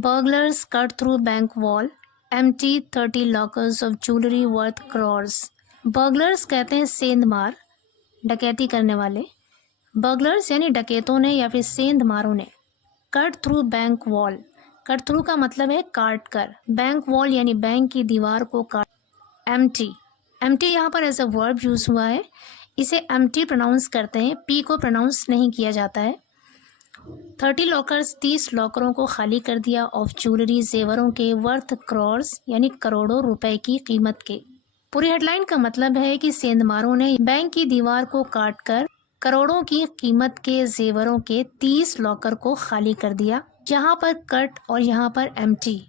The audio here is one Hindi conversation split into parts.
Burglars cut through bank wall, empty 30 lockers of jewelry worth crores. Burglars कहते हैं सेंधमार, डकैती करने वाले। Burglars यानी डकैतों ने या फिर सेंधमारों ने। Cut through bank wall, cut through का मतलब है काट कर। बैंक वॉल यानी बैंक की दीवार को काट। एम्प्टी, एम्प्टी यहाँ पर एज अ वर्ब यूज हुआ है। इसे एम्प्टी प्रोनाउंस करते हैं, पी को प्रोनाउंस नहीं किया जाता है। 30 लॉकर्स, 30 लॉकरों को खाली कर दिया। ऑफ ज्वेलरी, जेवरों के। वर्थ क्रॉर्स यानी करोड़ों रुपए की कीमत के। पूरी हेडलाइन का मतलब है कि सेंधमारों ने बैंक की दीवार को काट कर करोड़ों की कीमत के जेवरों के 30 लॉकर को खाली कर दिया। यहाँ पर कट और यहाँ पर एम्प्टी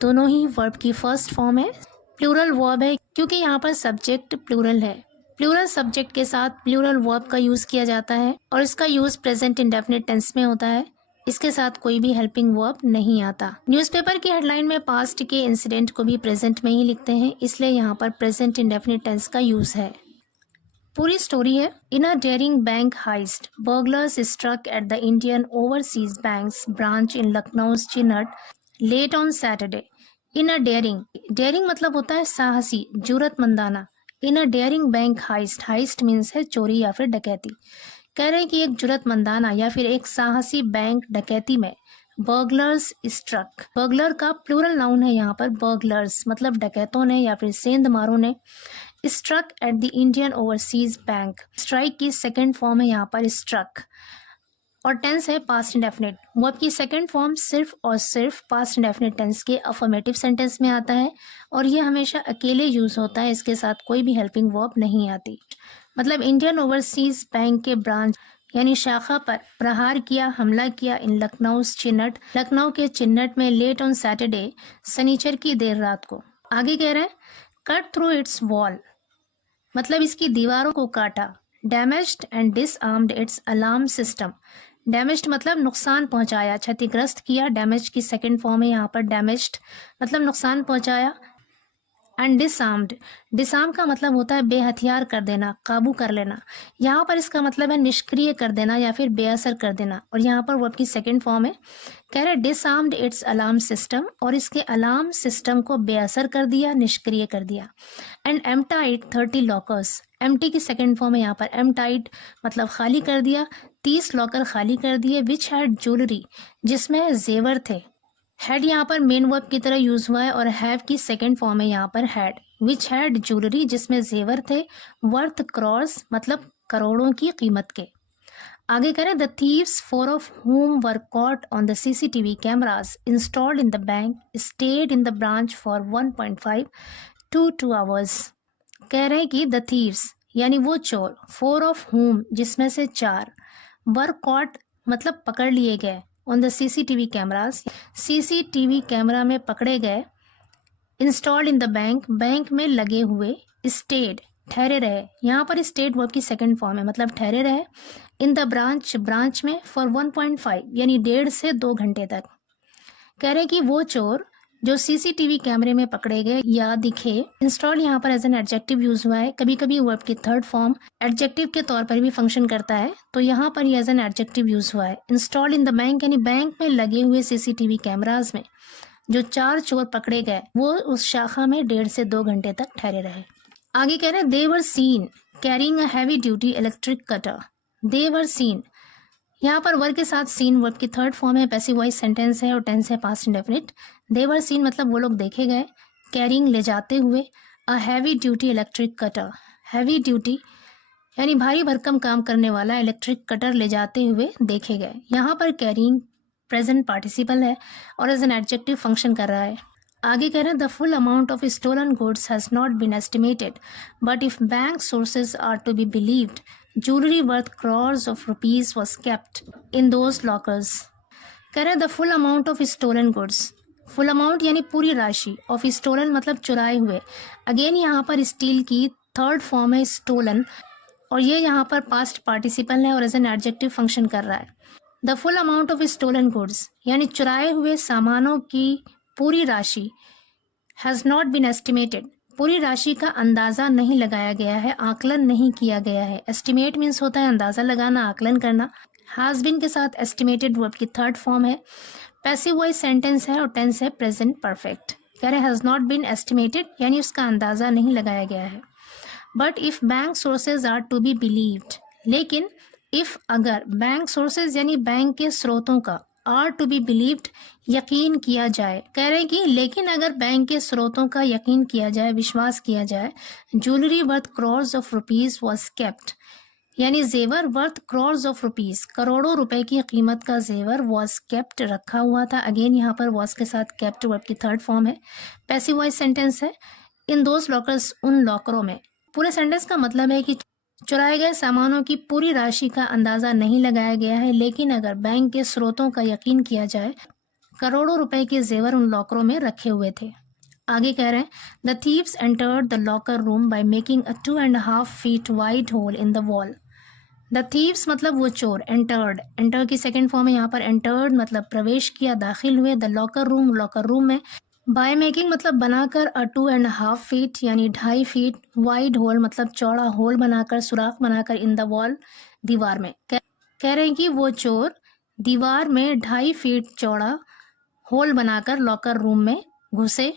दोनों ही वर्ब की फर्स्ट फॉर्म है। प्लूरल वर्ब है क्योंकि यहाँ पर सब्जेक्ट प्लूरल है। प्लूरल सब्जेक्ट के साथ प्लूरल वर्ब का यूज किया जाता है और इसका यूज प्रेजेंट इंडेफिनिट टेंस में होता है। इसके साथ कोई भी हेल्पिंग वर्ब नहीं आता। न्यूज़पेपर की हेडलाइन में पास्ट के इंसिडेंट को भी प्रेजेंट में ही लिखते हैं, इसलिए यहाँ पर प्रेजेंट इंडेफिनिट टेंस का यूज है। पूरी स्टोरी है। In a daring bank heist, burglars struck at the Indian overseas banks branch in Lucknow Chinhat late on Saturday. In a daring, daring मतलब होता है साहसी, जुरतमंदाना। In a daring bank heist, heist means है चोरी या फिर डकैती। कह रहे हैं कि एक जुरतमंदाना या फिर एक साहसी बैंक डकैती में बर्गलर्स स्ट्रक, बर्गलर का प्लूरल नाउन है यहाँ पर बर्गलर्स, मतलब डकैतों ने या फिर सेंधमारों ने। Struck at the Indian Overseas Bank, strike की सेकेंड फॉर्म है यहाँ पर स्ट्रक और टेंस है पास्ट इंडेफिनिट। वर्ब की सेकंड फॉर्म सिर्फ और सिर्फ पास्ट इंडेफिनिट टेंस के अफर्मेटिव सेंटेंस में आता है और ये हमेशा अकेले यूज होता है, इसके साथ कोई भी हेल्पिंग वर्ब नहीं आती। मतलब इंडियन ओवरसीज बैंक के ब्रांच यानी शाखा पर प्रहार किया, हमला किया इन लखनऊ चिन्हट, लखनऊ के चिन्हट में लेट ऑन सैटरडे, शनिचर की देर रात को। आगे कह रहे हैं कट थ्रू इट्स वॉल, मतलब इसकी दीवारों को काटा। Damaged and disarmed its alarm system, damaged मतलब नुकसान पहुंचाया, क्षतिग्रस्त किया। डैमेज की सेकंड फॉर्म है यहाँ पर डैमेज्ड, मतलब नुकसान पहुंचाया। एंड डिसआर्म्ड, डिसआर्म का मतलब होता है बेहथियार कर देना, काबू कर लेना। यहाँ पर इसका मतलब है निष्क्रिय कर देना या फिर बेअसर कर देना और यहाँ पर वर्ब की सेकंड फॉर्म है। कह रहे डिसआर्म्ड इट्स अलार्म सिस्टम, और इसके अलार्म सिस्टम को बेअसर कर दिया, निष्क्रिय कर दिया। एंड एम्प्टाइड 30 लॉकर्स, एम्प्टी की सेकंड फॉर्म है यहाँ पर एम्प्टाइड, मतलब खाली कर दिया। 30 लॉकर खाली कर दिए। विच हैड ज्वेलरी, जिसमें जेवर थे। हैड यहाँ पर मेन वर्ब की तरह यूज हुआ है और हैव की सेकंड फॉर्म है यहाँ पर हैड। विच हैड ज्वेलरी, जिसमें जेवर थे। वर्थ क्रॉर्स, मतलब करोड़ों की कीमत के। आगे करें the thieves, four of whom were caught on the CCTV cameras installed in the bank, stayed in the branch for 1.5 to 2 hours। कह रहे हैं कि द थीव्स यानी वो चोर, फोर ऑफ whom जिसमें से 4, वर कॉट मतलब पकड़ लिए गए, on the CCTV cameras CCTV camera में पकड़े गए, installed in the bank bank में लगे हुए, स्टेड ठहरे रहे, यहाँ पर स्टेड वर्ब की सेकंड फॉर्म है, मतलब ठहरे रहे। इन द ब्रांच ब्रांच में फॉर 1.5 यानी 1.5 से 2 घंटे तक। कह रहे कि वो चोर जो सीसीटीवी कैमरे में पकड़े गए या दिखे। इंस्टॉल यहाँ पर एज एन एडजेक्टिव यूज हुआ है, कभी कभी वर्ब की थर्ड फॉर्म एडजेक्टिव के तौर पर भी फंक्शन करता है, तो यहाँ पर ये एज एन एडजेक्टिव यूज हुआ है। इंस्टॉल इन द बैंक यानी बैंक में लगे हुए सीसीटीवी कैमराज में जो 4 चोर पकड़े गए वो उस शाखा में 1.5 से 2 घंटे तक ठहरे रहे। आगे कह रहे हैं they were seen carrying a heavy duty electric cutter. They were seen, यहाँ पर वर्ब के साथ सीन वर्ब की थर्ड फॉर्म है, पैसिव वॉइस सेंटेंस है और टेंस है past indefinite. They were seen मतलब वो लोग देखे गए, कैरिंग ले जाते हुए, a heavy duty electric cutter, heavy duty यानी भारी भरकम काम करने वाला इलेक्ट्रिक कटर ले जाते हुए देखे गए। यहाँ पर कैरिंग प्रेजेंट पार्टिसिपल है और एज एन एडजेक्टिव फंक्शन कर रहा है। आगे कह रहे हैं the full amount of stolen goods has not been estimated but if bank sources are to be believed jewellery worth crores of rupees was kept in those lockers। कह रहे हैं the full amount of stolen goods, full amount यानी पूरी राशि, ऑफ स्टोलन मतलब चुराए हुए। अगेन यहाँ पर स्टील की थर्ड फॉर्म है स्टोलन और ये यहाँ पर पास्ट पार्टिसिपल है और एज एन एडजेक्टिव फंक्शन कर रहा है। The full amount of stolen goods यानी चुराए हुए सामानों की पूरी राशि, हैज नॉट बीन एस्टिमेटेड पूरी राशि का अंदाजा नहीं लगाया गया है, आकलन नहीं किया गया है। एस्टिमेट मीन्स होता है अंदाजा लगाना, आकलन करना। हैज बीन के साथ एस्टिमेटेड वर्ब की थर्ड फॉर्म है, पैसिव वॉइस सेंटेंस है और टेंस है प्रेजेंट परफेक्ट। कह रहे हैज़ नॉट बीन एस्टिमेटेड यानी उसका अंदाज़ा नहीं लगाया गया है। But if bank sources are to be believed, लेकिन इफ़ अगर बैंक सोर्सेज यानी बैंक के स्रोतों का आर टू बी बिलीव्ड यकीन किया जाए, कह रहे हैं कि लेकिन अगर बैंक के स्रोतों का यकीन किया जाए, विश्वास किया जाए, jewellery worth crores of rupees was kept, यानी जेवर वर्थ crores ऑफ रुपीज़, करोड़ों रुपए की कीमत का जेवर वॉज केप्ट रखा हुआ था। अगेन यहाँ पर वॉज के साथ केप्ट वर्ब की थर्ड फॉर्म है, पैसिव वॉइस सेंटेंस है। इन दोज लॉकर्स, उन लॉकरों में, पूरे सेंटेंस का मतलब है कि चुराए गए सामानों की पूरी राशि का अंदाज़ा नहीं लगाया गया है, लेकिन अगर बैंक के स्रोतों का यकीन किया जाए, करोड़ों रुपए के जेवर उन लॉकरों में रखे हुए थे। आगे कह रहे हैं the thieves entered the locker room by making a 2.5 feet wide hole in the wall. The thieves मतलब वो चोर, एंटर्ड, एंटर की सेकेंड फॉर्म है यहाँ पर, एंटर्ड मतलब प्रवेश किया, दाखिल हुए, the locker room, locker room में, बाय मेकिंग मतलब बनाकर, 2.5 feet यानी 2.5 feet, वाइड होल मतलब चौड़ा होल बनाकर, सुराख बनाकर, इन द वॉल दीवार में। कह रहे हैं कि वो चोर दीवार में 2.5 feet चौड़ा होल बनाकर लॉकर रूम में घुसे।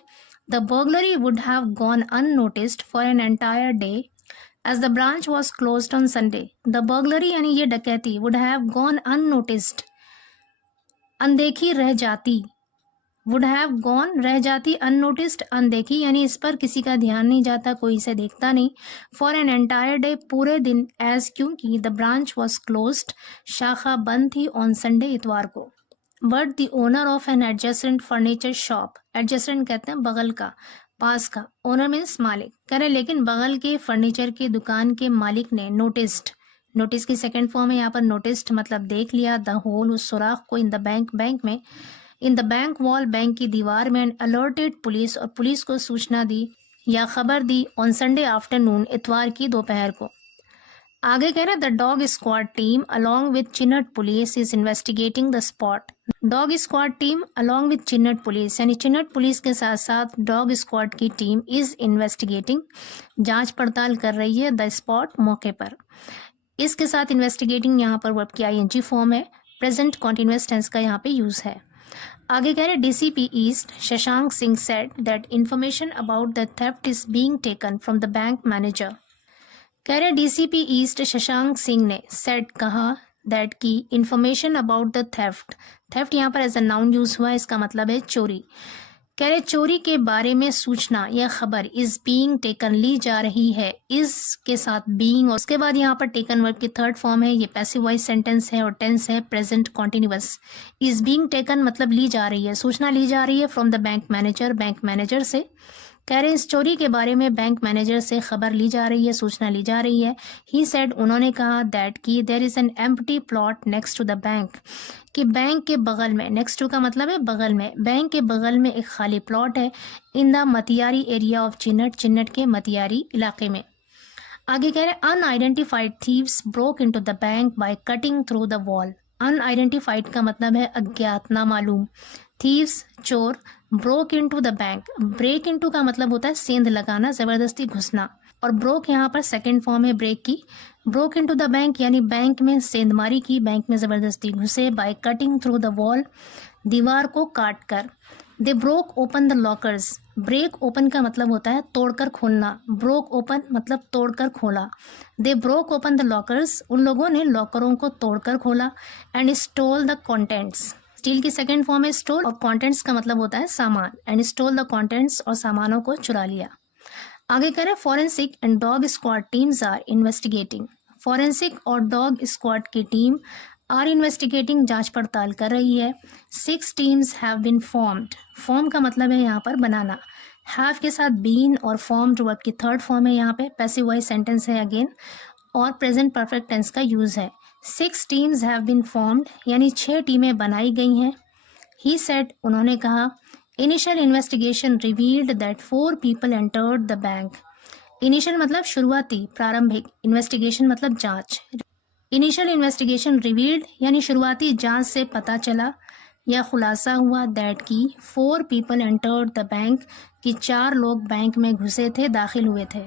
The burglary would have gone unnoticed for an entire day as the branch was closed on Sunday. The burglary यानी ये डकैती, वुड हैव गॉन अननोटिस्ड अनदेखी रह जाती, वुड हैव गॉन रह जाती, अननोटिस्ड अनदेखी यानी इस पर किसी का ध्यान नहीं जाता, कोई इसे देखता नहीं, फॉर एन एंटायर डे पूरे दिन, एज क्योंकि, द ब्रांच वॉज क्लोज्ड शाखा बंद थी, ऑन संडे इतवार को। But the owner of an adjacent furniture shop, adjacent कहते हैं बगल का, पास का, ओनर मीन्स मालिक, कह रहे लेकिन बगल के फर्नीचर की दुकान के मालिक ने नोटिस्ड, नोटिस की सेकेंड फॉर्म है यहाँ पर, नोटिस्ड मतलब देख लिया, द होल उस सुराख को, इन द बैंक बैंक में, in the bank wall bank की दीवार में, एंड अलर्टेड पुलिस और पुलिस को सूचना दी या खबर दी, ऑन संडे आफ्टरनून इतवार की दोपहर को। आगे कह रहे the dog squad team along with Chinhat police is investigating the spot. Dog squad team along with Chinhat police यानी चिन्नट पुलिस के साथ साथ डॉग स्क्वाड की टीम इज इन्वेस्टिगेटिंग जांच पड़ताल कर रही है, द स्पॉट मौके पर। इसके साथ इन्वेस्टिगेटिंग यहाँ पर वर्ब की आईएनजी फॉर्म है, प्रेजेंट कॉन्टिन्यूअस टेंस का यहाँ पे यूज है। आगे कह रहे DCP east Shashank Singh said that information about the theft is being taken from the bank manager. कह रहे डीसीपी ईस्ट शशांक सिंह ने सेड कहा दैट की information about the theft, theft यहाँ पर एज अ नाउन यूज हुआ है, इसका मतलब है चोरी। कह रहे चोरी के बारे में सूचना या खबर इज बीइंग टेकन ली जा रही है, इज के साथ बीइंग और उसके बाद यहाँ पर टेकन वर्ब की थर्ड फॉर्म है, ये पैसिव वॉइस सेंटेंस है और टेंस है present continuous. Is being taken मतलब ली जा रही है, सूचना ली जा रही है, from the bank manager, bank manager से। कह रहे इस चोरी के बारे में बैंक मैनेजर से खबर ली जा रही है, सूचना ली जा रही है। ही सेड उन्होंने कहा दैट की there is an empty plot next to the bank, कि बैंक के बगल में, नेक्स्ट टू का मतलब है बगल में, बैंक के बगल में एक खाली प्लॉट है, in the Matiyari area of Chinnat, Chinnat के मतियारी इलाके में। आगे कह रहे unidentified thieves broke into the bank by cutting through the wall. Unidentified का मतलब है अज्ञात, नामालूम, थीव्स चोर, broke into the bank, break into का मतलब होता है सेंध लगाना, जबरदस्ती घुसना, और ब्रोक यहाँ पर सेकंड फॉर्म है ब्रेक की। ब्रोक इनटू द बैंक यानी बैंक में सेंधमारी की, बैंक में जबरदस्ती घुसे, by cutting through the wall दीवार को काट कर। They broke open the lockers, break open का मतलब होता है तोड़कर खोलना, ब्रोक ओपन मतलब तोड़कर खोला। दे ब्रोक ओपन द लॉकर्स, उन लोगों ने लॉकरों को तोड़कर खोला, and stole the contents, steel की सेकेंड फॉर्म है स्टोल और कॉन्टेंट्स का मतलब होता है सामान, एंड स्टोल द कॉन्टेंट्स और सामानों को चुरा लिया। आगे करें forensic and dog squad teams are investigating. Forensic और डॉग स्क्वाड की टीम आर इन्वेस्टिगेटिंग जांच पड़ताल कर रही है। 6 teams have been formed, form का मतलब है यहाँ पर बनाना, हैव के साथ बीन और फॉर्म्ड वर्ब की थर्ड फॉर्म है, यहाँ पे पैसिव वॉइस सेंटेंस है अगेन, और प्रेजेंट परफेक्ट टेंस का यूज है। 6 टीम्स हैव बीन फॉर्म्ड यानी 6 टीमें बनाई गई हैं। ही सेड उन्होंने कहा initial investigation revealed that 4 people entered the bank. Initial मतलब शुरुआती, प्रारंभिक, इन्वेस्टिगेशन मतलब जांच। इनिशियल इन्वेस्टिगेशन रिवील्ड यानी शुरुआती जांच से पता चला या खुलासा हुआ दैट की 4 पीपल एंटर्ड द बैंक, कि 4 लोग बैंक में घुसे थे, दाखिल हुए थे।